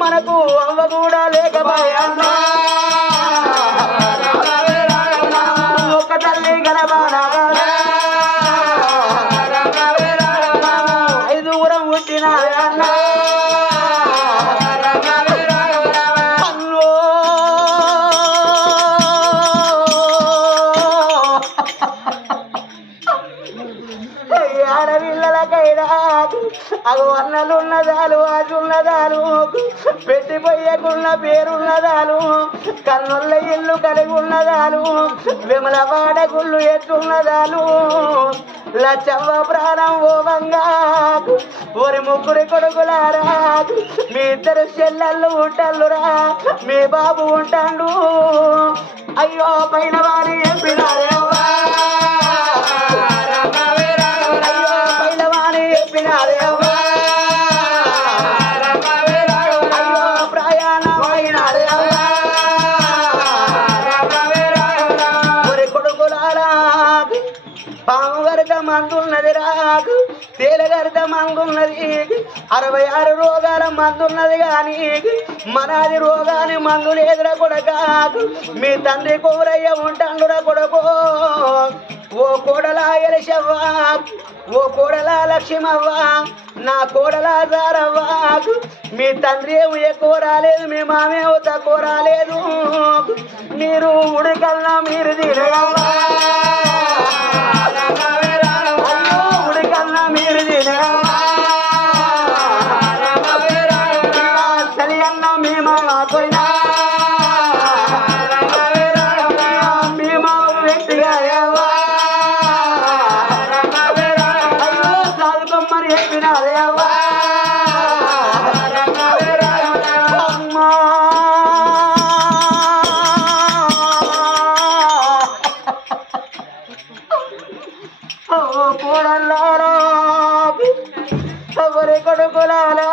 మనకు అవ్వ కూడా లేకపోయా? ఆడపిల్లలకైనా అగు అన్నలున్నదాలు అటున్నదాలు పెట్టిపోయకున్న పేరున్నదాలు కన్నుల ఇల్లు కలిగి ఉన్నదాలు విమల వాడగుళ్ళు ఎట్టున్నదాలు లచ్చవ్వ ప్రాణం ఓవంగా ఒరి ముగ్గురి కొడుకులారా మీ ఇద్దరు చెల్లెళ్ళు ఉంటల్లురా మీ బాబు ఉంటాడు. అయ్యో పైన వారి ఎంపినారేవా పాము అందున్నది రాకు తేల గరిత అరవై ఆరు రోగాల మందున్నది కానీ మనది రోగాని మందు లేదురా కొడకాకు మీ తండ్రి కోరయ్య ఉంటాండురా కొడుకో. ఓ కోడలా ఎలిశవ్వ ఓ కోడలా లక్ష్మవ్వా నా కోడలా జారవ్వా. మీ తండ్రి ఏమో ఎక్కువ రాలేదు మీ మామేమో తక్కువ రాలేదు. మీరు ఉడికల్లా మీరు తినగలవా కోడల్లారా ఎవరి కొడుకులారా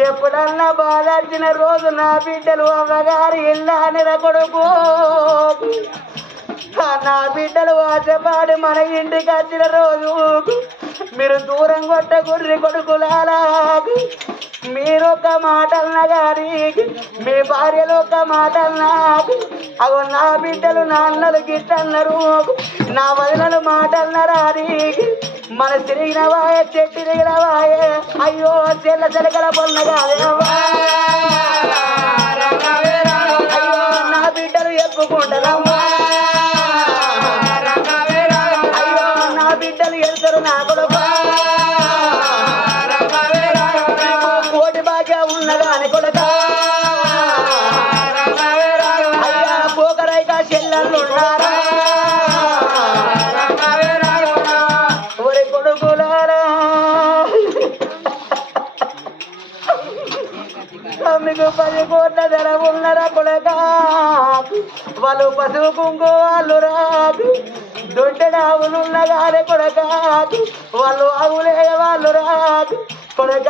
ఎప్పుడన్నా బాధార్చిన రోజు నా బిడ్డలు అమ్మగారి ఇల్లానిర కొడుకు. నా బిడ్డలు ఆశపాడి మన ఇంటికి వచ్చిన రోజు మీరు దూరం కొట్ట గుర్రి కొడుకులారా మీరు ఒక మాటన్నా గారి మీ భార్యలు ఒక మాటన్నా అగో నా బిడ్డలు నాన్నలు గిట్టన్నారు నా వదినలు మాటలనరారి మన తిరిగిన వాయ చెట్టు తిరిగిన వాయ. అయ్యో చెల్ల చెలకల పొన్నగా మీకు పది కోట్ల ధర ఉన్నరా కొడక వాళ్ళు పసుపు కుంకు వాళ్ళు రాదు. దొడ్డెడ ఆవులున్న ఉన్నగానే కొడక వాళ్ళు ఆవులే వాళ్ళు రాదు. కొడక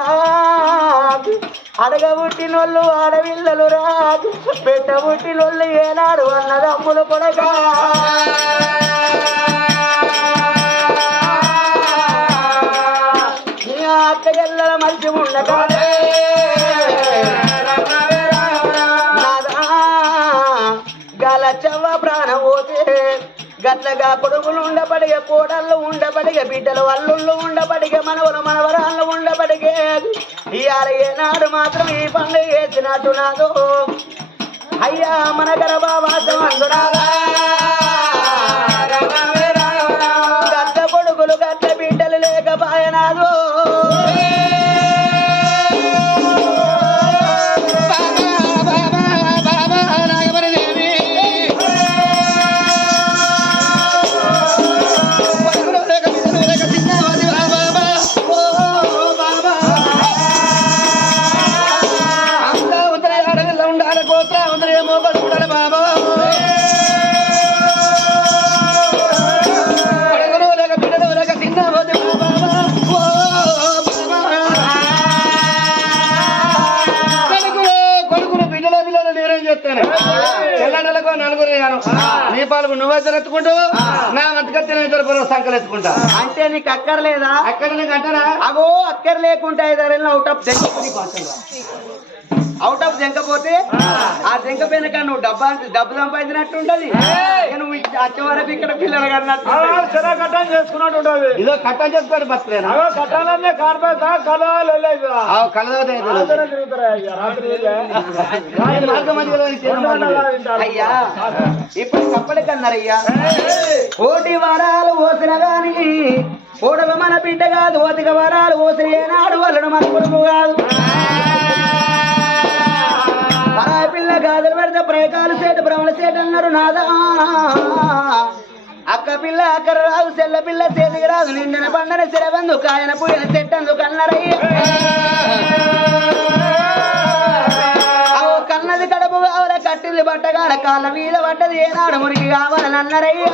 అడగ పుట్టినోళ్ళు ఆడపిల్లలు రాదు పెట్ట పుట్టినోళ్ళు ఏనాడు అన్నదమ్ములు కొడగా నీ అక్క ఎల్లల మంచి ఉండగానే ఉండగా పొడుగులు ఉండబడిగే కోడళ్ళు ఉండబడిగే బిడ్డలు అల్లుళ్ళు ఉండబడిగే మనవలు మనవరాళ్ళు ఉండబడిగే. ఇవాళ ఏనాడు మాత్రం ఈ పండుగ చేసినట్టు నాదు అయ్యా మన గర్భవాసం అందురాగా. నీ పాలకు నువ్వు ఇద్దరు ఎత్తుకుంటావు నా మతకత్తిన ఇద్దరు పొలం సంకలు ఎత్తుకుంటా. అంటే నీకు అక్కర్లేదా? అక్కడ నీకు అంటారా అగో అక్కర్ లేకుండా ఐదారేళ్ళు అవుట్ ఆఫ్ జంక అవుట్ ఆఫ్ జంకపోతే ఆ. జంక పైన నువ్వు డబ్బా డబ్బు సంపాదించినట్టు ఉంటది వచ్చే వరకు ఇక్కడ పిల్లలు కట్టం చేసుకున్నట్టు ఉంటది. ఇదో కట్టం చేసుకోండి అవో కట్టాలన్నీ కలవాలి అయ్యా, తీరం మధ్యలో. అయ్యా ఇప్పుడు కప్పలకి అన్నారయ్యా కోటి వరాలు ఓసిన గాని కోడల మన బిడ్డ కాదు ఓతిక వరాలు ఓసిన ఏనాడు వలడు మన కొడుకు కాదు. పిల్ల గాజులు పెడితే ప్రయకాలు సేటు భ్రమణ సేటు అన్నారు నాదా అక్క పిల్ల అక్కర రాదు చెల్ల పిల్ల చేతికి రాదు నిండిన పండన సిరబందు కాయన పూయన చెట్టందుకు అన్నారయ్య అవో కన్నది కడుపు కావాల కట్టింది బట్టగాల కాళ్ళ మీద పడ్డది ఏనాడు మురికి కావాలని అన్నారయ్య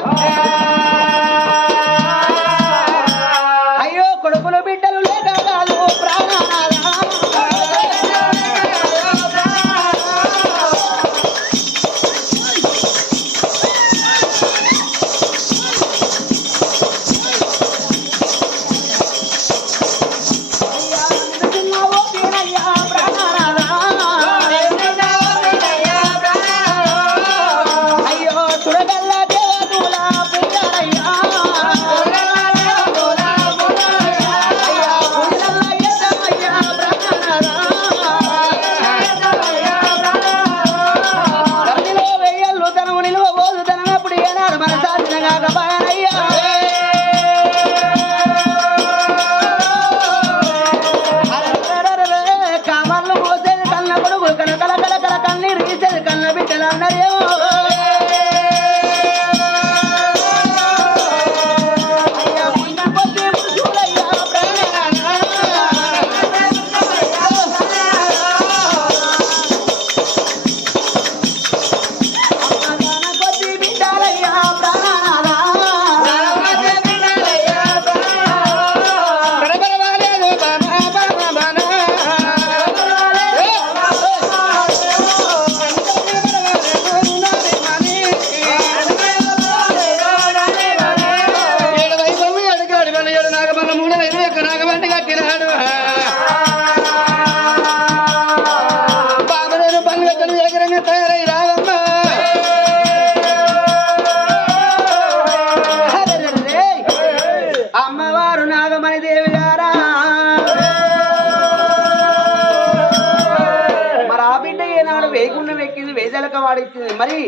మరి?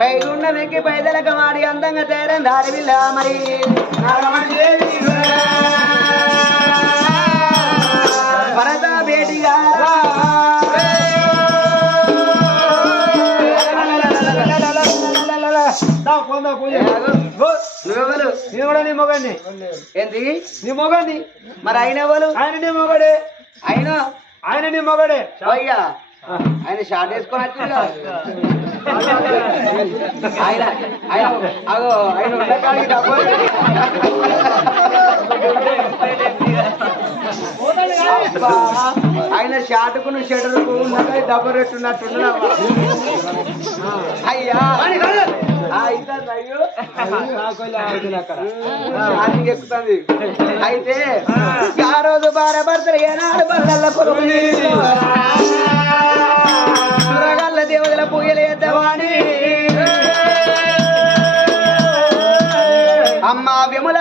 పైగుండం ఎక్కి పైదలక వాడి అందంగా తేరం దారి పిల్ల మరి. భరత. నువ్వెవరు? నేను కూడా నీ మొగండి ఏంటి నీ మొగండి మరి ఆయన ఎవరు? ఆయన నీ మొగడే. ఆయన? ఆయన నీ మొగడే. అయ్యా ఆయన షార్ట్ వేసుకొని వచ్చిండు. కదా. ఆయన ఆయన అగో ఆయన ఉండకాడికి డబ్బులు ఆయన నువ్వు డబ్బు అయ్యా. ఎక్కుతుంది. అయితే ఆ రోజు భార్య భర్తలు ఏనాడు బల్ల కొరకు సురగల్ల దేవతల పూయలు ఎద్దవాణి అమ్మ విమల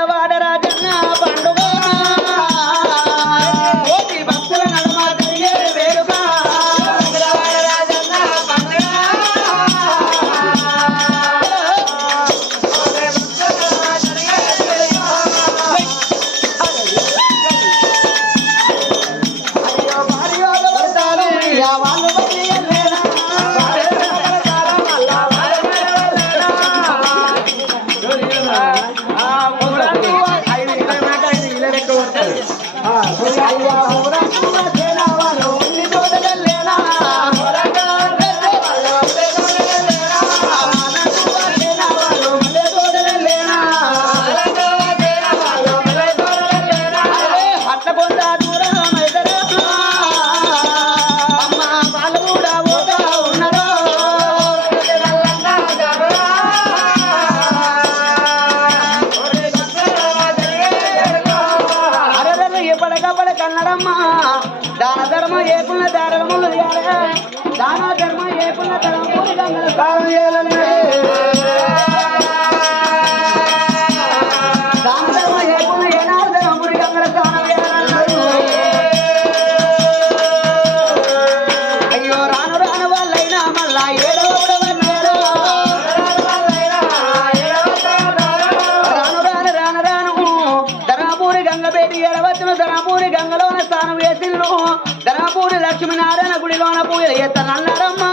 స్నానం వేసిండు లక్ష్మీనారాయణ గుడిలోన పూజలు ఎత్తనన్నారమ్మా.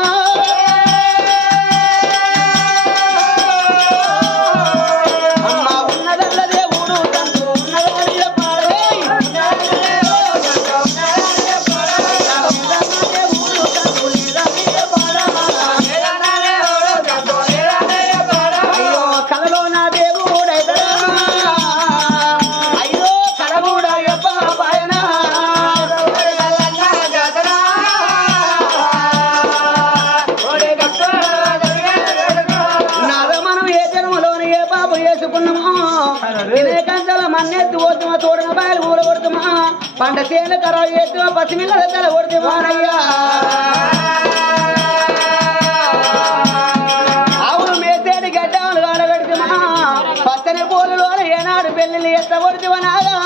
పంట చేను ఖరాబ్ పసిమిల్ల పసిమిళ్ళ కొడితే కొడుతుమానయ్యా ఆవులు మేసేది గడ్డాలు కాలగడుతుమా పచ్చని పూలలోన ఏనాడు పెళ్ళిని ఎత్త కొడుతువనాగా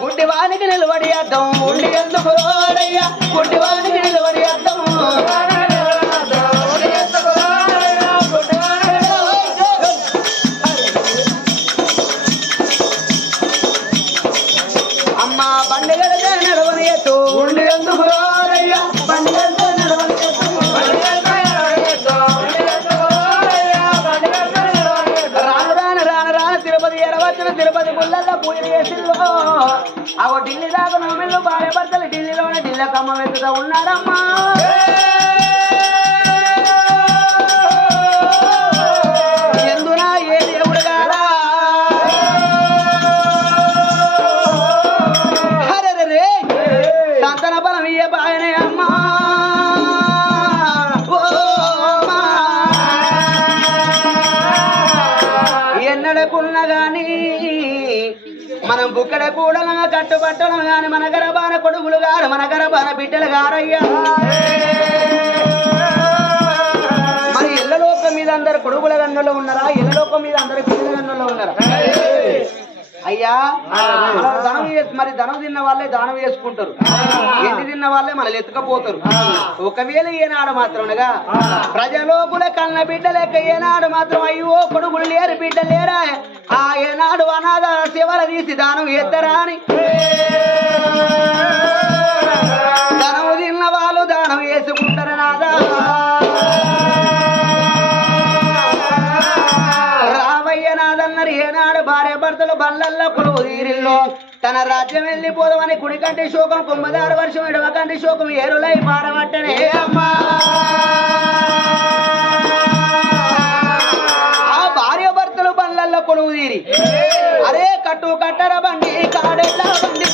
గుడ్డివానికి నిలబడి అద్దం ఉండి ఎందుకు రోరయ్య గుడ్డివానికి నిలబడి అద్దం. అమ్మ బండి గడితే నడవని ఎత్తు. ఉండి ఎందుకు రోరయ్య బండి உன்னரமா మనం బుక్కడ కూడల కట్టుబట్టలం గాని మన గరబాన కొడుకులు గారు మన గరబాన బిడ్డలు గారయ్యా. మరి ఎల్లలోకం మీద అందరు కొడుకుల గన్నులో ఉన్నారా? ఎల్లలోకం మీద అందరు బిడ్డల గన్నులో ఉన్నారా? అయ్యా ధనం మరి ధనం తిన్న వాళ్ళే దానం చేసుకుంటారు. ఎండి తిన్న వాళ్ళే మనల్ని ఎత్తుకపోతారు. ఒకవేళ ఏనాడు మాత్రమనగా ప్రజలోకుల కన్న బిడ్డ లెక్క ఏనాడు మాత్రం అయ్యో కొడుకులు లేరు బిడ్డ లేరా? ఆ ఏనాడు అనాథ శివర తీసి దానం ఎత్తరా అని ధనము తిన్న వాళ్ళు దానం వేసుకుంటారు నాదా. రావయ్య నాదన్నారు ఏనాడు భార్య భర్తలు బల్లల్లో కొలువు తీరిల్లో. తన రాజ్యం వెళ్ళిపోదామని కుడి కంటి శోకం కుంభదారు వర్షం ఎడవ కంటి శోకం ఏరులై పారబట్టనే. అమ్మా! కొలువు తీరి. అరే కట్టు కట్టర బండి కాడెట్ల బండి?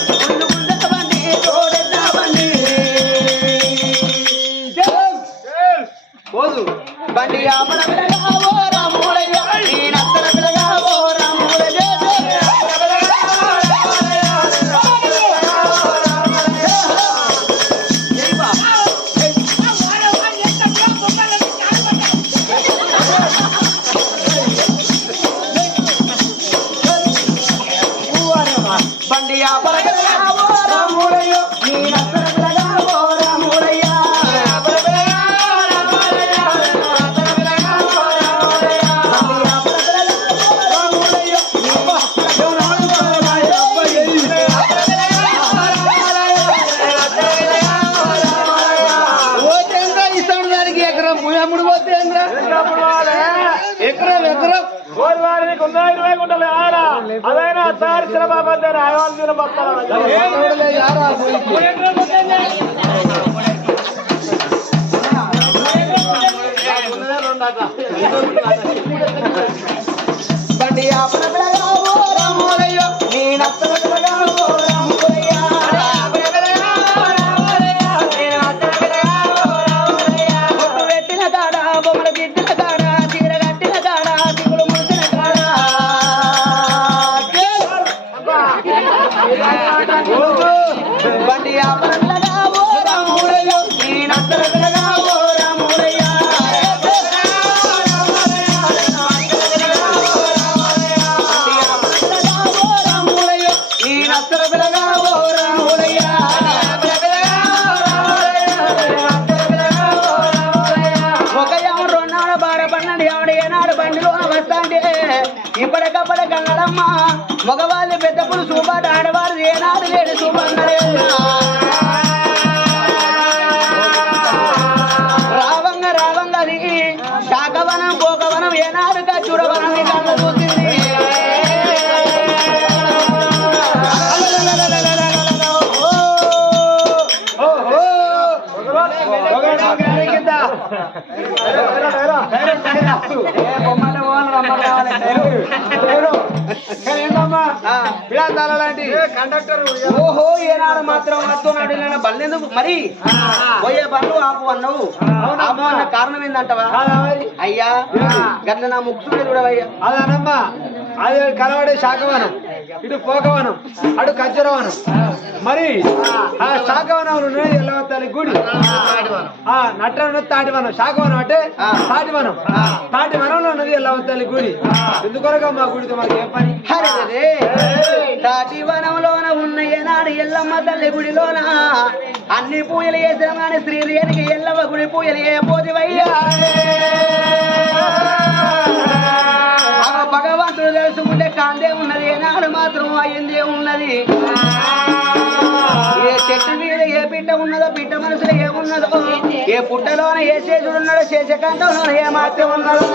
అత్తారిసిన బాబందే రావాల్సిన ఎవడులే యారా బొమ్మలు పోవాలి, రమ్మలు రావాలి. ఆ. లాంటి కండక్టర్ ఓహో ఏనాడు మాత్రం వస్తున్నాడు ఇలా బల్లెందుకు మరి పోయే పనులు ఆపు అన్నావు ఆపు అన్న కారణం ఏందంటవా అయ్యా గట్ల నా ముక్కు చూడవయ్యా అదనమ్మా అది కలవాడే శాఖవనం ఇటు పోకవనం అటు ఖజ్జరవనం మరి ఆ. శాఖవనంలో ఉన్నది ఎల్లవత్తాలి గుడి. ఆ తాటివనం. శాఖవనం అంటే ఆ. తాటివనం. తాటివనంలో ఉన్నది ఎల్లవత్తాలి గుడి. ఎందుకొరగా మా గుడితో మాకు ఏం పని? హరే తాటి వనంలోన ఉన్న ఏనాడు ఎల్లమ్మ తల్లి గుడిలోన అన్ని పూజలు చేసిన కానీ శ్రీదేవికి ఎల్లమ్మ గుడి పూజలు ఆ భగవంతుడు తెలుసుకుంటే కాందే ఉన్నది. ఏనాడు మాత్రం అయ్యిందే ఉన్నది. ఏ చెట్టు మీద ఏ బిడ్డ ఉన్నదో పిట్ట మనసులో ఏమున్నదో ఏ పుట్టలోన ఏ శేషుడు ఉన్నాడో శేషకాంతంలోన ఏ మాత్రం ఉన్నదో.